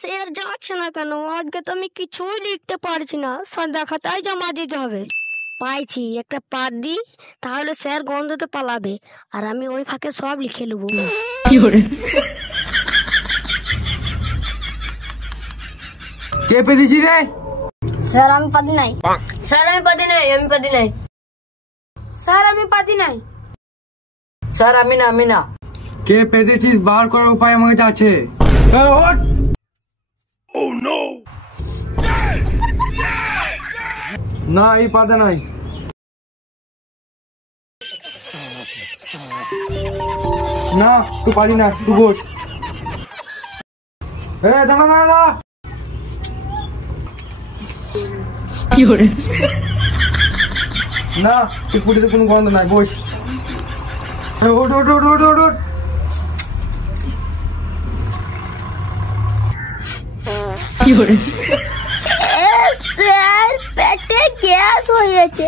Sir যাচ্ছে না কেন? আজকে তো আমি কিছুই লিখতে পারছি না, সাদা খাতায় জমা দিতে হবে। পাইছি, একটা পাত দি, তাহলে স্যার গন্ধতে পালাবে আর আমি ওই ফাঁকে সব লিখে নেবো। কে পেয়েছি রে? স্যার আমি পাতি নাই। স্যার আমি পাতি নাই, আমি পাতি নাই। স্যার আমি পাতি নাই। স্যার আমি না। কে পেয়েছিস বার করার উপায় আমার কাছে আছে। না এই পাতা নাই। না তুই পারি না, তুই বস। দাঁড়া না, তুই ফুটিতে কোনো গন্ধ নাই, বস। ওঠ। স্যার পেটে গ্যাস হয়ে গেছে।